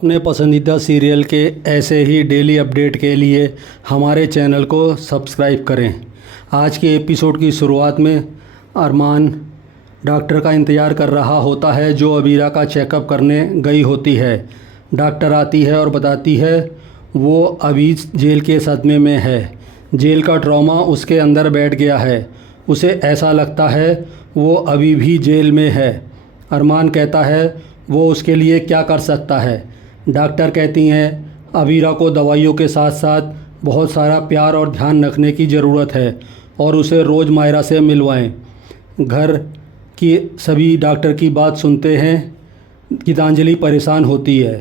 अपने पसंदीदा सीरियल के ऐसे ही डेली अपडेट के लिए हमारे चैनल को सब्सक्राइब करें। आज के एपिसोड की शुरुआत में अरमान डॉक्टर का इंतज़ार कर रहा होता है जो अबीरा का चेकअप करने गई होती है। डॉक्टर आती है और बताती है वो अभी जेल के सदमे में है। जेल का ट्रॉमा उसके अंदर बैठ गया है। उसे ऐसा लगता है वो अभी भी जेल में है। अरमान कहता है वो उसके लिए क्या कर सकता है। डॉक्टर कहती हैं अबीरा को दवाइयों के साथ साथ बहुत सारा प्यार और ध्यान रखने की ज़रूरत है और उसे रोज़ मायरा से मिलवाएं। घर की सभी डॉक्टर की बात सुनते हैं। गीतांजलि परेशान होती है।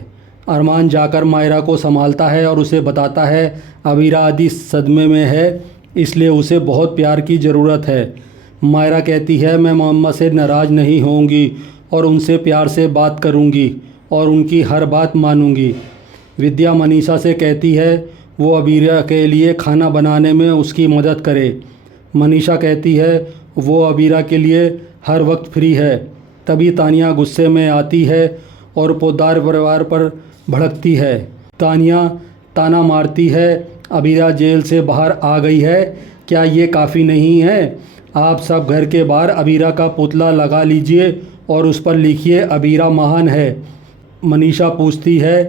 अरमान जाकर मायरा को संभालता है और उसे बताता है अबीरा आदि सदमे में है, इसलिए उसे बहुत प्यार की ज़रूरत है। मायरा कहती है मैं मोहम्मद से नाराज़ नहीं होंगी और उनसे प्यार से बात करूंगी और उनकी हर बात मानूंगी। विद्या मनीषा से कहती है वो अबीरा के लिए खाना बनाने में उसकी मदद करे। मनीषा कहती है वो अबीरा के लिए हर वक्त फ्री है। तभी तानिया गुस्से में आती है और पोद्दार परिवार पर भड़कती है। तानिया ताना मारती है अबीरा जेल से बाहर आ गई है, क्या ये काफ़ी नहीं है? आप सब घर के बाहर अबीरा का पुतला लगा लीजिए और उस पर लिखिए अबीरा महान है। मनीषा पूछती है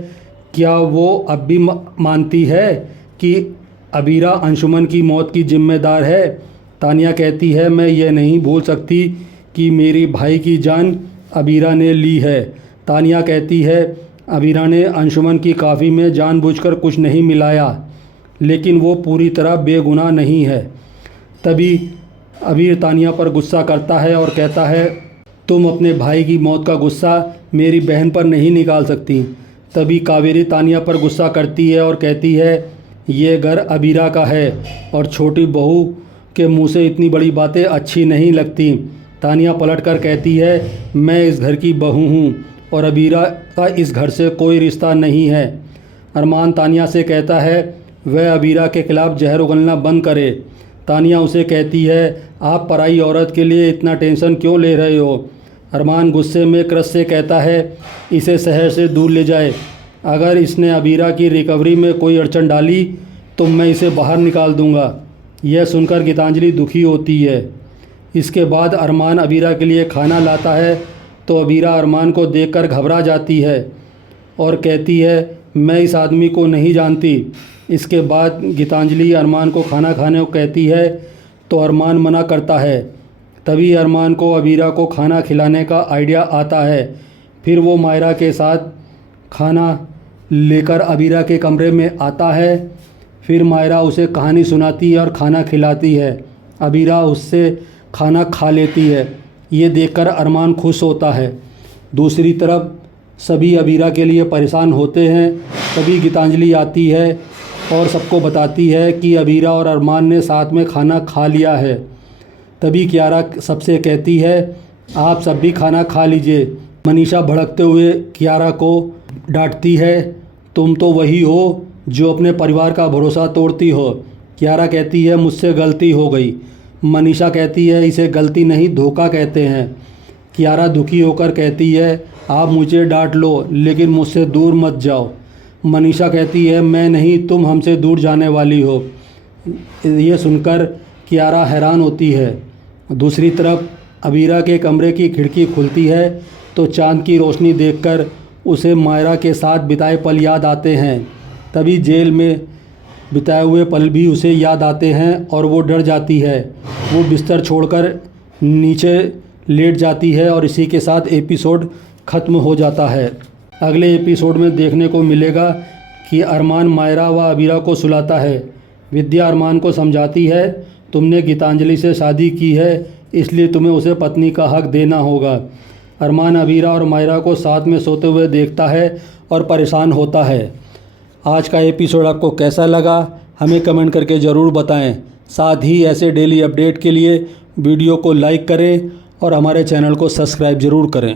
क्या वो अब भी मानती है कि अबीरा अंशुमन की मौत की जिम्मेदार है? तानिया कहती है मैं ये नहीं भूल सकती कि मेरी भाई की जान अबीरा ने ली है। तानिया कहती है अबीरा ने अंशुमन की कॉफ़ी में जानबूझकर कुछ नहीं मिलाया, लेकिन वो पूरी तरह बेगुनाह नहीं है। तभी अबीर तानिया पर गुस्सा करता है और कहता है तुम अपने भाई की मौत का गुस्सा मेरी बहन पर नहीं निकाल सकती। तभी कावेरी तानिया पर गुस्सा करती है और कहती है ये घर अबीरा का है और छोटी बहू के मुंह से इतनी बड़ी बातें अच्छी नहीं लगती। तानिया पलटकर कहती है मैं इस घर की बहू हूँ और अबीरा का इस घर से कोई रिश्ता नहीं है। अरमान तानिया से कहता है वह अबीरा के खिलाफ़ जहर उगलना बंद करे। तानिया उसे कहती है आप पराई औरत के लिए इतना टेंशन क्यों ले रहे हो? अरमान गुस्से में क्रश से कहता है इसे शहर से दूर ले जाए। अगर इसने अबीरा की रिकवरी में कोई अड़चन डाली तो मैं इसे बाहर निकाल दूंगा। यह सुनकर गीतांजलि दुखी होती है। इसके बाद अरमान अबीरा के लिए खाना लाता है तो अबीरा अरमान को देखकर घबरा जाती है और कहती है मैं इस आदमी को नहीं जानती। इसके बाद गीतांजलि अरमान को खाना खाने को कहती है तो अरमान मना करता है। तभी अरमान को अबीरा को खाना खिलाने का आइडिया आता है। फिर वो मायरा के साथ खाना लेकर अबीरा के कमरे में आता है। फिर मायरा उसे कहानी सुनाती है और खाना खिलाती है। अबीरा उससे खाना खा लेती है। ये देखकर अरमान खुश होता है। दूसरी तरफ सभी अबीरा के लिए परेशान होते हैं। तभी गीतांजलि आती है और सबको बताती है कि अबीरा और अरमान ने साथ में खाना खा लिया है। तभी कियारा सबसे कहती है आप सब भी खाना खा लीजिए। मनीषा भड़कते हुए कियारा को डांटती है तुम तो वही हो जो अपने परिवार का भरोसा तोड़ती हो। कियारा कहती है मुझसे गलती हो गई। मनीषा कहती है इसे गलती नहीं धोखा कहते हैं। कियारा दुखी होकर कहती है आप मुझे डांट लो लेकिन मुझसे दूर मत जाओ। मनीषा कहती है मैं नहीं तुम हमसे दूर जाने वाली हो। ये सुनकर कियारा हैरान होती है। दूसरी तरफ अबीरा के कमरे की खिड़की खुलती है तो चांद की रोशनी देखकर उसे मायरा के साथ बिताए पल याद आते हैं। तभी जेल में बिताए हुए पल भी उसे याद आते हैं और वो डर जाती है। वो बिस्तर छोड़कर नीचे लेट जाती है और इसी के साथ एपिसोड ख़त्म हो जाता है। अगले एपिसोड में देखने को मिलेगा कि अरमान मायरा व अबीरा को सुलाता है। विद्या अरमान को समझाती है तुमने गीतांजलि से शादी की है इसलिए तुम्हें उसे पत्नी का हक देना होगा। अरमान अबीरा और मायरा को साथ में सोते हुए देखता है और परेशान होता है। आज का एपिसोड आपको कैसा लगा हमें कमेंट करके ज़रूर बताएं। साथ ही ऐसे डेली अपडेट के लिए वीडियो को लाइक करें और हमारे चैनल को सब्सक्राइब ज़रूर करें।